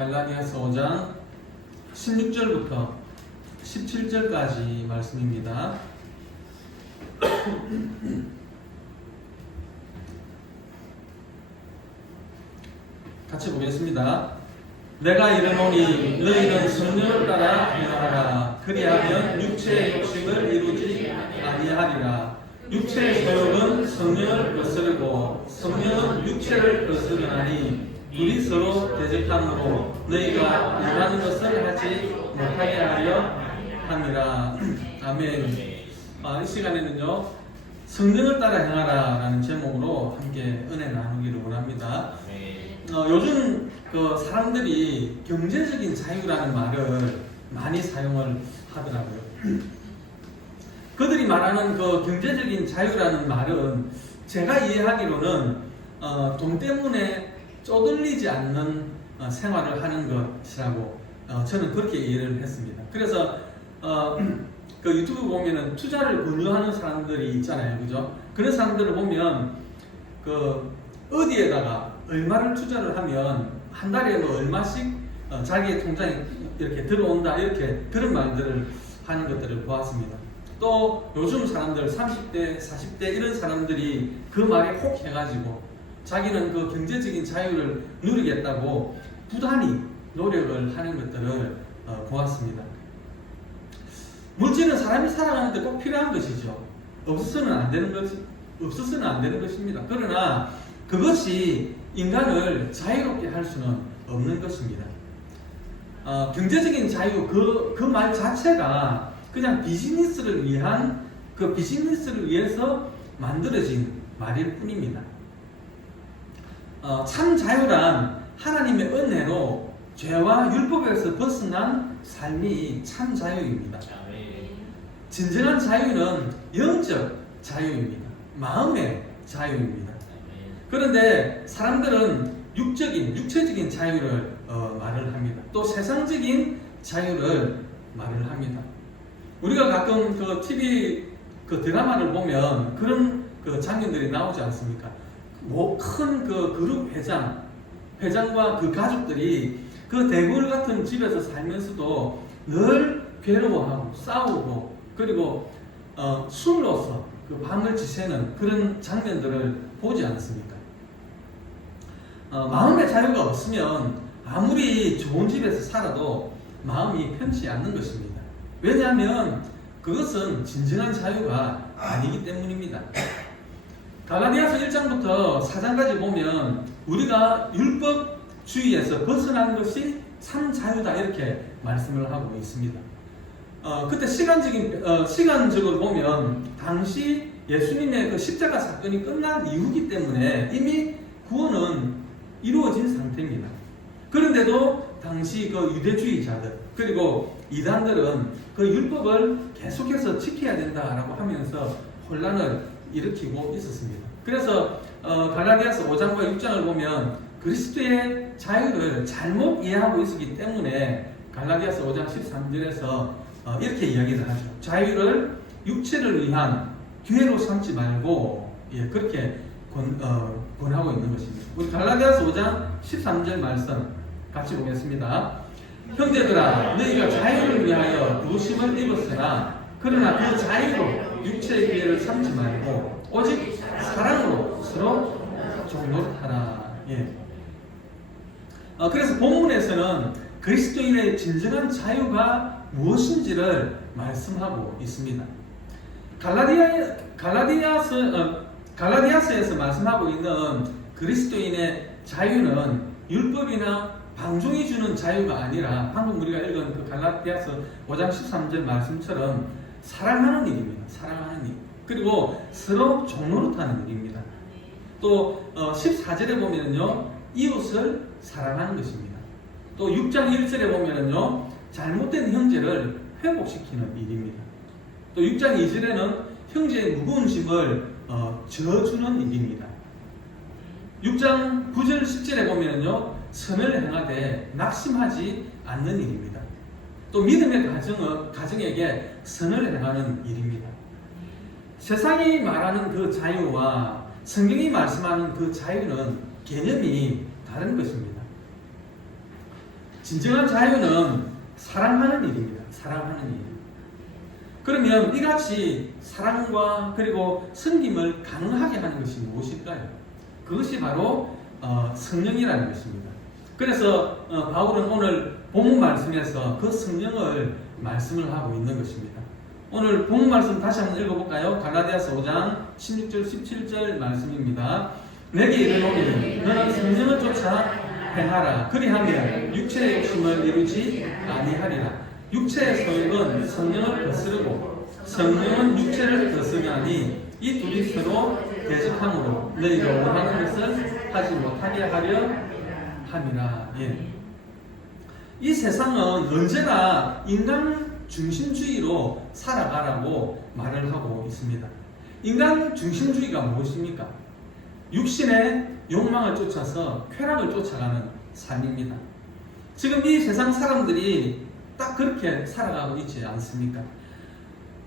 갈라디아서 5장 16절부터 17절까지 말씀입니다. 같이 보겠습니다. 내가 이르노니 너희는 성령을 따라 행하라. 그리하면 육체의 욕심을 이루지 아니하리라. 육체의 소욕은 성령을 거스르고 성령은 육체를 거스르나니 둘이 서로 대적함으로 너희가 원하는 것을 하지 못하게 하려 함이라. 아멘. 이 시간에는요, 성령을 따라 행하라 라는 제목으로 함께 은혜 나누기를 원합니다. 요즘 사람들이 경제적인 자유라는 말을 많이 사용을 하더라고요. 그들이 말하는 그 경제적인 자유라는 말은 제가 이해하기로는 돈 때문에 쪼들리지 않는 생활을 하는 것이라고 저는 그렇게 이해를 했습니다. 그래서 그 유튜브 보면은 투자를 권유하는 사람들이 있잖아요, 그죠? 그런 사람들을 보면 그 어디에다가 얼마를 투자를 하면 한 달에 뭐 얼마씩 자기의 통장에 이렇게 들어온다, 이렇게 그런 말들을 하는 것들을 보았습니다. 또 요즘 사람들 30대, 40대 이런 사람들이 그 말에 혹 해가지고 자기는 그 경제적인 자유를 누리겠다고 부단히 노력을 하는 것들을 보았습니다. 물질은 사람이 살아가는 데 꼭 필요한 것이죠. 없어서는 안 되는 것입니다. 그러나 그것이 인간을 자유롭게 할 수는 없는 것입니다. 경제적인 자유, 그 말 자체가 그냥 비즈니스를 위해서 만들어진 말일 뿐입니다. 참 자유란 하나님의 은혜로 죄와 율법에서 벗어난 삶이 참 자유입니다. 진정한 자유는 영적 자유입니다. 마음의 자유입니다. 그런데 사람들은 육체적인 자유를 말을 합니다. 또 세상적인 자유를 말을 합니다. 우리가 가끔 그 TV 그 드라마를 보면 그런 그 장면들이 나오지 않습니까? 뭐 큰 그 그룹 회장과 그 가족들이 그 대궐 같은 집에서 살면서도 늘 괴로워하고 싸우고 그리고 숨으로써 그 밤을 지새는 그런 장면들을 보지 않습니까? 마음의 자유가 없으면 아무리 좋은 집에서 살아도 마음이 편치 않는 것입니다. 왜냐하면 그것은 진정한 자유가 아니기 때문입니다. 갈라디아서 1장부터 4장까지 보면 우리가 율법주의에서 벗어난 것이 참 자유다 이렇게 말씀을 하고 있습니다. 그때 시간적으로 보면 당시 예수님의 그 십자가 사건이 끝난 이후기 때문에 이미 구원은 이루어진 상태입니다. 그런데도 당시 그 유대주의자들 그리고 이단들은 그 율법을 계속해서 지켜야 된다라고 하면서 혼란을 일으키고 있었습니다. 그래서 갈라디아서 5장과 6장을 보면 그리스도의 자유를 잘못 이해하고 있었기 때문에 갈라디아서 5장 13절에서 이렇게 이야기를 하죠. 자유를 육체를 위한 기회로 삼지 말고 그렇게 권하고 있는 것입니다. 우리 갈라디아서 5장 13절 말씀 같이 보겠습니다. 형제들아 너희가 자유를 위하여 부르심을 입었으나 그러나 그 자유로 육체의 기회를 삼지 말고 오직 사랑으로 서로 종노릇하라. 그래서 본문에서는 그리스도인의 진정한 자유가 무엇인지를 말씀하고 있습니다. 갈라디아서에서 말씀하고 있는 그리스도인의 자유는 율법이나 방종이 주는 자유가 아니라 방금 우리가 읽은 그 갈라디아서 5장 13절 말씀처럼 사랑하는 일입니다. 사랑하는 일. 그리고 서로 종노릇하는 일입니다. 또 14절에 보면은요 이웃을 사랑하는 것입니다. 또 6장 1절에 보면은요 잘못된 형제를 회복시키는 일입니다. 또 6장 2절에는 형제의 무거운 짐을 져주는 일입니다. 6장 9절 10절에 보면은요 선을 행하되 낙심하지 않는 일입니다. 또 믿음의 가정에게 선을 행하는 일입니다. 세상이 말하는 그 자유와 성경이 말씀하는 그 자유는 개념이 다른 것입니다. 진정한 자유는 사랑하는 일입니다. 사랑하는 일. 그러면 이같이 사랑과 그리고 섬김을 가능하게 하는 것이 무엇일까요? 그것이 바로 성령이라는 것입니다. 그래서 바울은 오늘 본문 말씀에서 그 성령을 말씀을 하고 있는 것입니다. 오늘 본문 말씀 다시 한번 읽어볼까요? 갈라디아서 5장 16절 17절 말씀입니다. 내게 이르노니 너는 성령을 쫓아 행하라. 그리하면 육체의 욕심을 이루지 아니하리라. 육체의 소욕은 성령을 거스르고 성령은 육체를 거스르나니 이 둘이 서로 대적함으로 너희가 원하는 것을 하지 못하게 하려 함이라. 예. 이 세상은 언제나 인간 중심주의로 살아가라고 말을 하고 있습니다. 인간 중심주의가 무엇입니까? 육신의 욕망을 쫓아서 쾌락을 쫓아가는 삶입니다. 지금 이 세상 사람들이 딱 그렇게 살아가고 있지 않습니까?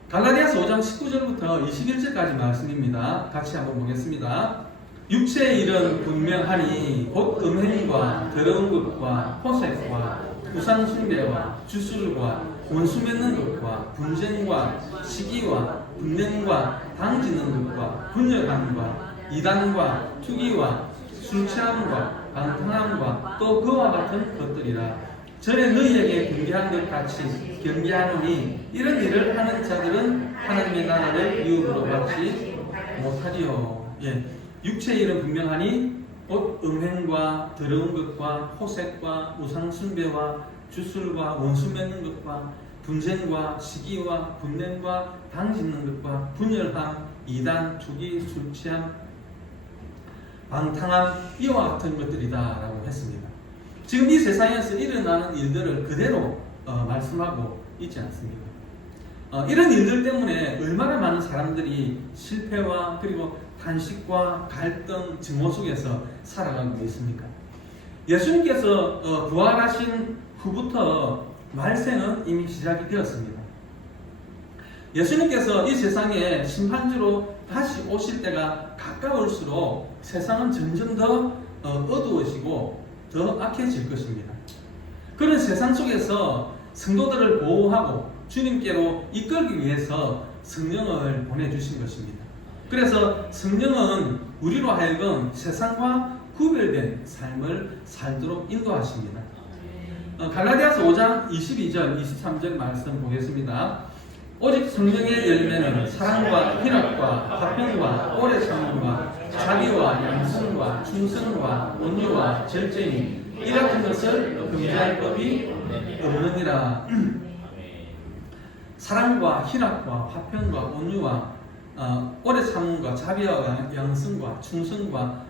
갈라디아서 5장 19절부터 21절까지 말씀입니다. 같이 한번 보겠습니다. 육체의 일은 분명하니 곧 음행과 더러운 것과 호색과 우상숭배와 주술과 원수 맺는 것과 분쟁과 시기와 분냄과 당짓는 것과 분열함과 이단과 투기와 술취함과 방탕함과 또 그와 같은 것들이라. 전에 너희에게 경계한 것 같이 경계하노니 이런 일을 하는 자들은 하나님의 나라를 유업으로 받지 못하리요. 예. 육체의 일은 분명하니 곧 음행과 더러운 것과 호색과 우상숭배와 주술과 원수 맺는 것과 분쟁과 시기와 분냄과 당짓는 것과 분열함, 이단, 투기, 술취함, 방탕함 이와 같은 것들이다 라고 했습니다. 지금 이 세상에서 일어나는 일들을 그대로 말씀하고 있지 않습니까? 이런 일들 때문에 얼마나 많은 사람들이 실패와 그리고 탄식과 갈등, 증오 속에서 살아가고 있습니까? 예수님께서 부활하신 후부터 말세는 이미 시작이 되었습니다. 예수님께서 이 세상에 심판주로 다시 오실 때가 가까울수록 세상은 점점 더 어두워지고 더 악해질 것입니다. 그런 세상 속에서 성도들을 보호하고 주님께로 이끌기 위해서 성령을 보내주신 것입니다. 그래서 성령은 우리로 하여금 세상과 구별된 삶을 살도록 인도하십니다. 갈라디아서 5장 22절 23절 말씀 보겠습니다. 오직 성령의 열매는 사랑과 희락과 화평과 오래 참음과 자비와 양선과 충성과 온유와 절제니 이 같은 것을 금지할 법이 없느니라. 사랑과 희락과 화평과 온유와 오래 참음과 자비와 양선과 충성과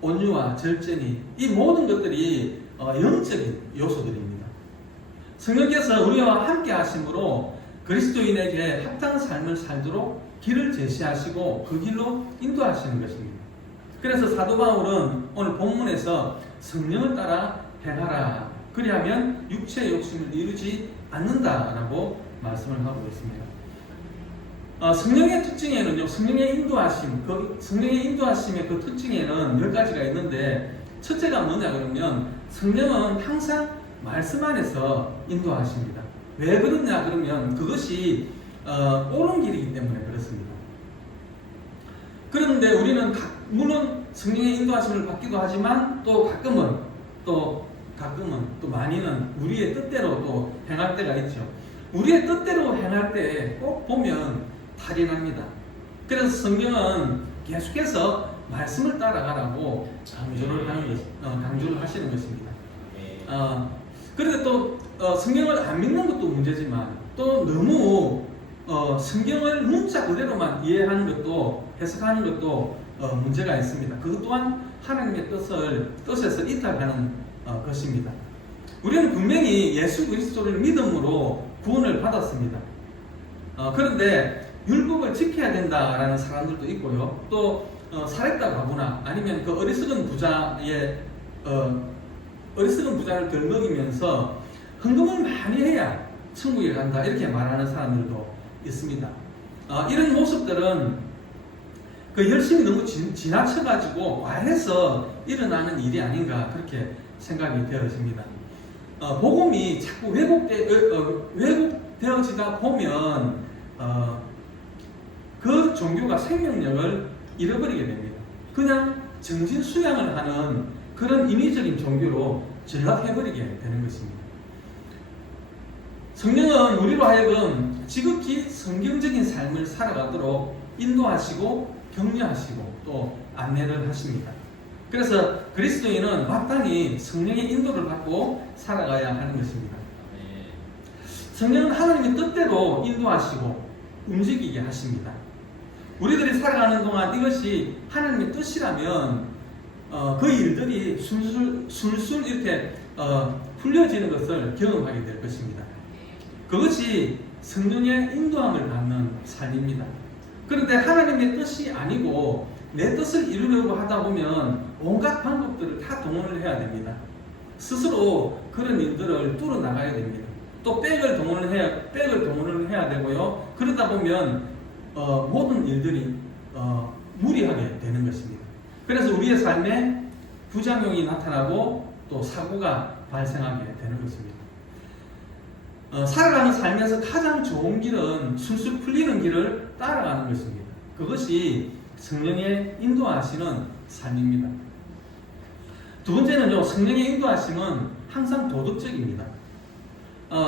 온유와 절제니 이 모든 것들이 영적인 요소들입니다. 성령께서 우리와 함께 하심으로 그리스도인에게 합당한 삶을 살도록 길을 제시하시고 그 길로 인도하시는 것입니다. 그래서 사도 바울은 오늘 본문에서 성령을 따라 행하라. 그리하면 육체의 욕심을 이루지 않는다라고 말씀을 하고 있습니다. 성령의 특징에는요, 성령의 인도하심의 그 특징에는 10가지가 있는데, 첫째가 뭐냐 그러면 성령은 항상 말씀 안에서 인도하십니다. 왜 그러냐 그러면 그것이 옳은 길이기 때문에 그렇습니다. 그런데 우리는 물론 성령의 인도하심을 받기도 하지만 또 가끔은 또 많이는 우리의 뜻대로 또 행할 때가 있죠. 우리의 뜻대로 행할 때 꼭 보면 탈이 납니다. 그래서 성경은 계속해서 말씀을 따라가라고 강조를 하시는 것입니다. 그런데 또 성경을 안 믿는 것도 문제지만 또 너무 성경을 문자 그대로만 이해하는 것도 해석하는 것도 문제가 있습니다. 그것 또한 하나님의 뜻에서 이탈하는 것입니다. 우리는 분명히 예수 그리스도를 믿음으로 구원을 받았습니다. 그런데 율법을 지켜야 된다라는 사람들도 있고요. 또 사렙다 과부나 아니면 그 어리석은 부자를 덜 먹이면서 헌금을 많이 해야 천국에 간다 이렇게 말하는 사람들도 있습니다. 이런 모습들은 그 열심히 너무 지나쳐가지고 과해서 일어나는 일이 아닌가 그렇게 생각이 되어집니다. 복음이 자꾸 왜곡되어지다 보면 그 종교가 생명력을 잃어버리게 됩니다. 그냥 정신 수양을 하는 그런 인위적인 종교로 전락해버리게 되는 것입니다. 성령은 우리로 하여금 지극히 성경적인 삶을 살아가도록 인도하시고 격려하시고 또 안내를 하십니다. 그래서 그리스도인은 마땅히 성령의 인도를 받고 살아가야 하는 것입니다. 성령은 하나님의 뜻대로 인도하시고 움직이게 하십니다. 우리들이 살아가는 동안 이것이 하나님의 뜻이라면 그 일들이 술술 이렇게 풀려지는 것을 경험하게 될 것입니다. 그것이 성령의 인도함을 받는 삶입니다. 그런데 하나님의 뜻이 아니고 내 뜻을 이루려고 하다 보면 온갖 방법들을 다 동원을 해야 됩니다. 스스로 그런 일들을 뚫어나가야 됩니다. 또 백을 동원을 해야 되고요. 그러다 보면 모든 일들이 무리하게 되는 것입니다. 그래서 우리의 삶에 부작용이 나타나고 또 사고가 발생하게 되는 것입니다. 살아가는 삶에서 가장 좋은 길은 술술 풀리는 길을 따라가는 것입니다. 그것이 성령의 인도하시는 삶입니다. 두 번째는요, 성령의 인도하심은 항상 도덕적입니다.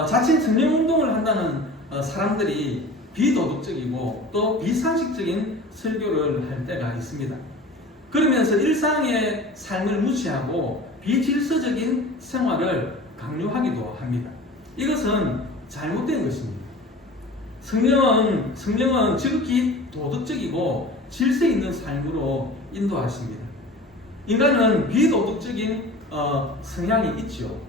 자칫 성령 운동을 한다는 사람들이 비도덕적이고 또 비상식적인 설교를 할 때가 있습니다. 그러면서 일상의 삶을 무시하고 비질서적인 생활을 강요하기도 합니다. 이것은 잘못된 것입니다. 성령은 지극히 도덕적이고 질서 있는 삶으로 인도하십니다. 인간은 비도덕적인 성향이 있죠.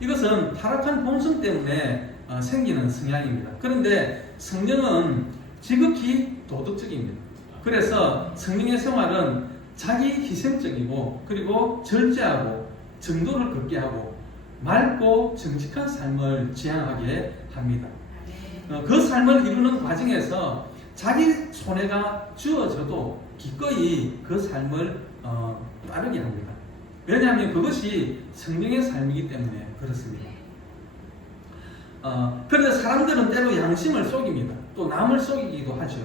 이것은 타락한 본성 때문에 생기는 성향입니다. 그런데 성령은 지극히 도덕적입니다. 그래서 성령의 생활은 자기 희생적이고 그리고 절제하고 정도를 걷게 하고 맑고 정직한 삶을 지향하게 합니다. 그 삶을 이루는 과정에서 자기 손해가 주어져도 기꺼이 그 삶을 따르게 합니다. 왜냐하면 그것이 성령의 삶이기 때문에 그렇습니다. 그런데 사람들은 때로 양심을 속입니다. 또 남을 속이기도 하죠.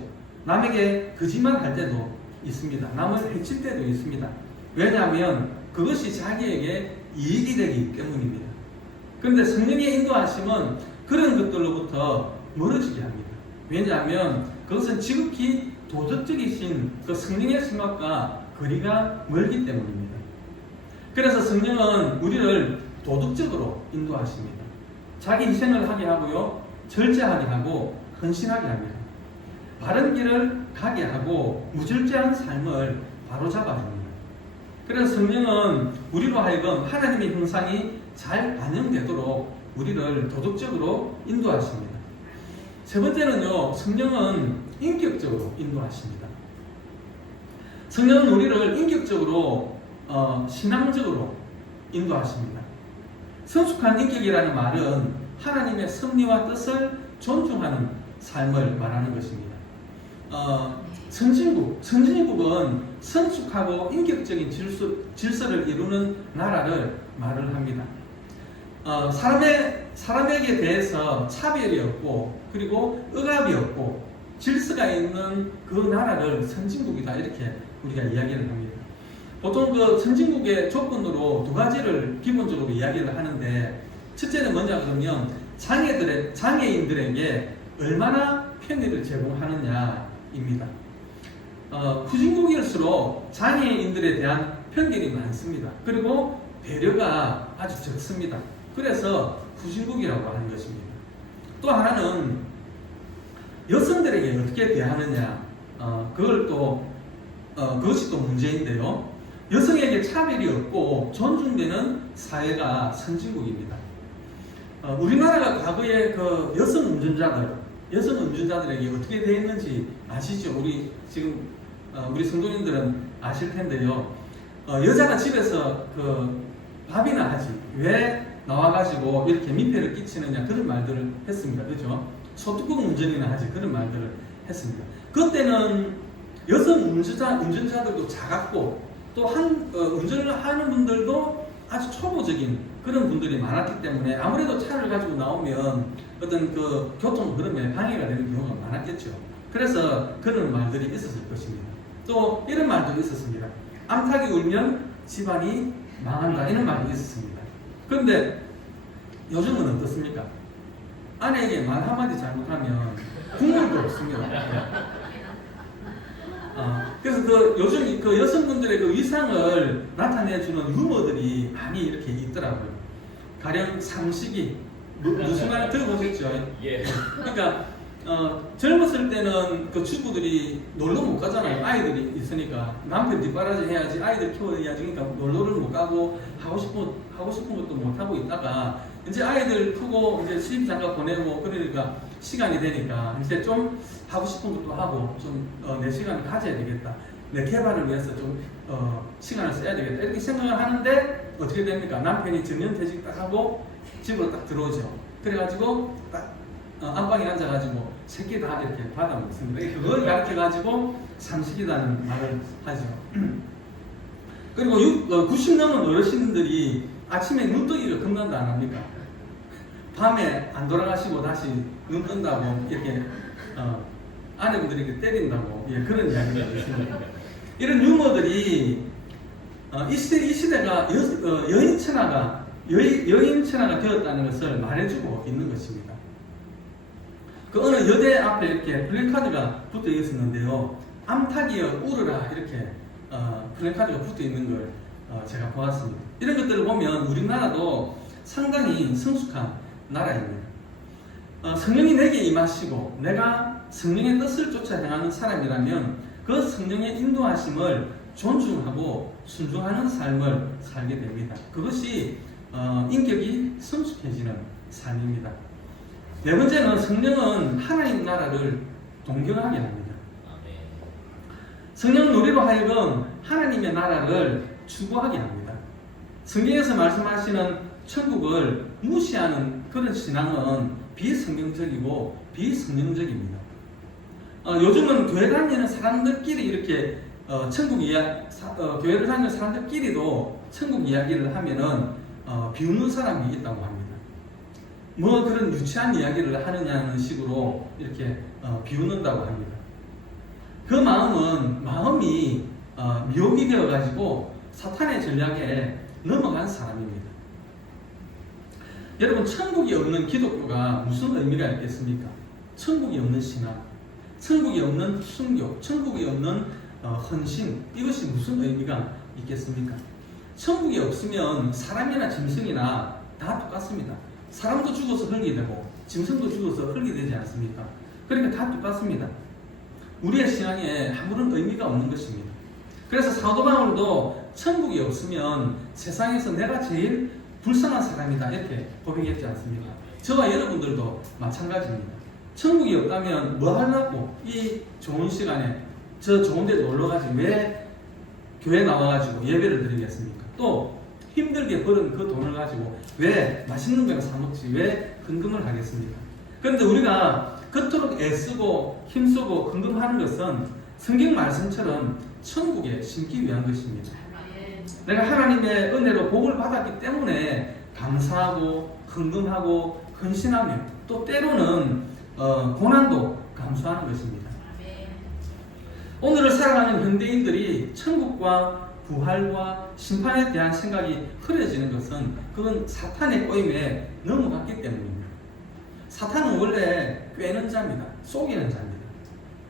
남에게 거짓말할 때도 있습니다. 남을 해칠 때도 있습니다. 왜냐하면 그것이 자기에게 이익이 되기 때문입니다. 그런데 성령의 인도하심은 그런 것들로부터 멀어지게 합니다. 왜냐하면 그것은 지극히 도덕적이신 그 성령의 생각과 거리가 멀기 때문입니다. 그래서 성령은 우리를 도덕적으로 인도하십니다. 자기 희생을 하게 하고요, 절제하게 하고 헌신하게 합니다. 바른 길을 가게 하고 무절제한 삶을 바로잡아 줍니다. 그래서 성령은 우리로 하여금 하나님의 형상이 잘 반영되도록 우리를 도덕적으로 인도하십니다. 세 번째는요, 성령은 인격적으로 인도하십니다. 성령은 우리를 인격적으로 신앙적으로 인도하십니다. 성숙한 인격이라는 말은 하나님의 섭리와 뜻을 존중하는 삶을 말하는 것입니다. 선진국은 성숙하고 인격적인 질서를 이루는 나라를 말을 합니다. 사람에게 대해서 차별이 없고 그리고 억압이 없고 질서가 있는 그 나라를 선진국이다, 이렇게 우리가 이야기를 합니다. 보통 그 선진국의 조건으로 두 가지를 기본적으로 이야기를 하는데, 첫째는 뭐냐 그러면 장애인들에게 얼마나 편의를 제공하느냐입니다. 후진국일수록 장애인들에 대한 편견이 많습니다. 그리고 배려가 아주 적습니다. 그래서 후진국이라고 하는 것입니다. 또 하나는 여성들에게 어떻게 대하느냐, 그것이 또 문제인데요. 여성에게 차별이 없고 존중되는 사회가 선진국입니다. 우리나라가 과거에 그 여성 운전자들에게 어떻게 되었는지 아시죠? 우리 성도님들은 아실 텐데요. 여자가 집에서 그 밥이나 하지 왜 나와가지고 이렇게 민폐를 끼치느냐, 그런 말들을 했습니다. 그죠? 소뚜껑 운전이나 하지, 그런 말들을 했습니다. 그때는 여성 운전자들도 작았고 또 운전을 하는 분들도 아주 초보적인 그런 분들이 많았기 때문에 아무래도 차를 가지고 나오면 어떤 그 교통 흐름에 방해가 되는 경우가 많았겠죠. 그래서 그런 말들이 있었을 것입니다. 또 이런 말도 있었습니다. 암탉이 울면 집안이 망한다, 이런 말도 있었습니다. 그런데 요즘은 어떻습니까? 아내에게 말 한마디 잘못하면 국물도 없습니다. 그래서 그 요즘 그 여성분들의 그 위상을 나타내주는 유머들이 많이 이렇게 있더라고요. 가령 상식이 무슨 말 들어보셨죠? 예. 그러니까 젊었을 때는 그 주부들이 놀러 못 가잖아요. 아이들이 있으니까 남편 뒷바라지 해야지, 아이들 키워야지. 그러니까 놀러를 못 가고 하고 싶은 것도 못 하고 있다가 이제 아이들 크고 이제 시집장가 보내고 그러니까 시간이 되니까 이제 좀 하고 싶은 것도 하고 좀 내 시간을 가져야 되겠다. 내 개발을 위해서 좀 시간을 써야 되겠다. 이렇게 생각을 하는데 어떻게 됩니까? 남편이 정년퇴직 딱 하고 집으로 딱 들어오죠. 그래가지고 딱 안방에 앉아가지고 새끼 다 이렇게 받아 먹습니다. 그걸 가르쳐가지고 삼식이라는 말을 하죠. 그리고 90 넘은 어르신들이 아침에 눈뜨기를 겁난다 안 합니까? 밤에 안 돌아가시고 다시 눈 뜬다고 이렇게 아내분들에게 때린다고, 예, 그런 이야기가 있습니다. 이런 유머들이 이 시대가 여인천하가 되었다는 것을 말해주고 있는 것입니다. 그 어느 여대 앞에 이렇게 플래카드가 붙어 있었는데요. 암탉이여 울어라, 이렇게 플래카드가 붙어 있는 걸 제가 보았습니다. 이런 것들을 보면 우리나라도 상당히 성숙한 나라입니다. 성령이 내게 임하시고 내가 성령의 뜻을 쫓아 행하는 사람이라면 그 성령의 인도하심을 존중하고 순종하는 삶을 살게 됩니다. 그것이 인격이 성숙해지는 삶입니다. 네 번째는 성령은 하나님 나라를 동경하게 합니다. 성령 놀이로 하여금 하나님의 나라를 추구하게 합니다. 성경에서 말씀하시는 천국을 무시하는 그런 신앙은 비성경적이고 비성령적입니다. 요즘은 교회 다니는 사람들끼리 이렇게 교회를 다니는 사람들끼리도 천국 이야기를 하면은 비웃는 사람이 있다고 합니다. 뭐 그런 유치한 이야기를 하느냐는 식으로 이렇게 비웃는다고 합니다. 그 마음이 미혹이 되어가지고 사탄의 전략에 넘어간 사람입니다. 여러분, 천국이 없는 기독교가 무슨 의미가 있겠습니까? 천국이 없는 신앙, 천국이 없는 순교, 천국이 없는 헌신, 이것이 무슨 의미가 있겠습니까? 천국이 없으면 사람이나 짐승이나 다 똑같습니다. 사람도 죽어서 흙이 되고 짐승도 죽어서 흙이 되지 않습니까? 그러니까 다 똑같습니다. 우리의 신앙에 아무런 의미가 없는 것입니다. 그래서 사도 바울도 천국이 없으면 세상에서 내가 제일 불쌍한 사람이다, 이렇게 고백했지 않습니까? 저와 여러분들도 마찬가지입니다. 천국이 없다면 뭐 하려고 이 좋은 시간에 저 좋은 데 놀러가지 왜 교회 나와가지고 예배를 드리겠습니까? 또 힘들게 벌은 그 돈을 가지고 왜 맛있는 걸 사 먹지 왜 헌금을 하겠습니까? 그런데 우리가 그토록 애쓰고 힘쓰고 헌금하는 것은 성경 말씀처럼 천국에 심기 위한 것입니다. 내가 하나님의 은혜로 복을 받았기 때문에 감사하고 헌금하고 헌신하며 또 때로는 고난도 감수하는 것입니다. 오늘을 살아가는 현대인들이 천국과 부활과 심판에 대한 생각이 흐려지는 것은 그건 사탄의 꼬임에 넘어갔기 때문입니다. 사탄은 원래 꿰는 자입니다. 속이는 자입니다.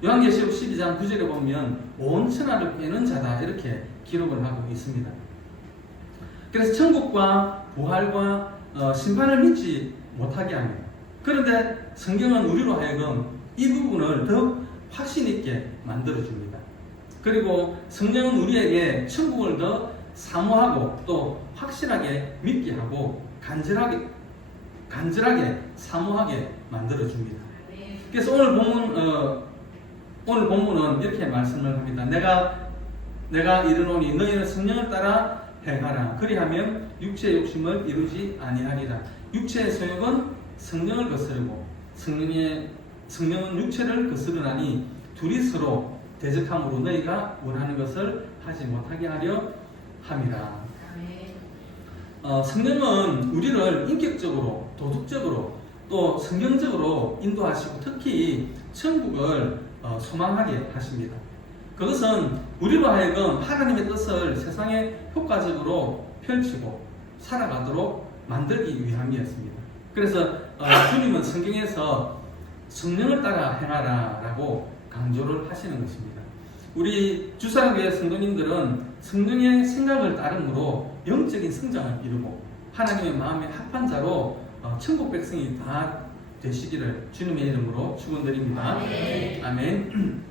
요한계시록 12장 9절에 보면 온 천하를 꿰는 자다, 이렇게 기록을 하고 있습니다. 그래서 천국과 부활과 심판을 믿지 못하게 합니다. 그런데 성경은 우리로 하여금 이 부분을 더욱 확신 있게 만들어줍니다. 그리고 성령은 우리에게 천국을 더 사모하고 또 확실하게 믿게 하고 간절하게 사모하게 만들어줍니다. 그래서 오늘 본문은 이렇게 말씀을 합니다. 내가 이르노니 너희는 성령을 따라 행하라. 그리하면 육체의 욕심을 이루지 아니하리라. 육체의 소욕은 성령을 거스르고 성령은 육체를 거스르나니 둘이 서로 대적함으로 너희가 원하는 것을 하지 못하게 하려 함이라. 성령은 우리를 인격적으로, 도덕적으로, 또 성경적으로 인도하시고 특히 천국을 소망하게 하십니다. 그것은 우리로 하여금 하나님의 뜻을 세상에 효과적으로 펼치고 살아가도록 만들기 위함이었습니다. 그래서 주님은 성경에서 성령을 따라 행하라 라고 강조를 하시는 것입니다. 우리 주사랑교회 성도님들은 성령의 생각을 따름으로 영적인 성장을 이루고 하나님의 마음에 합한 자로 천국 백성이 다 되시기를 주님의 이름으로 축원드립니다. 아멘.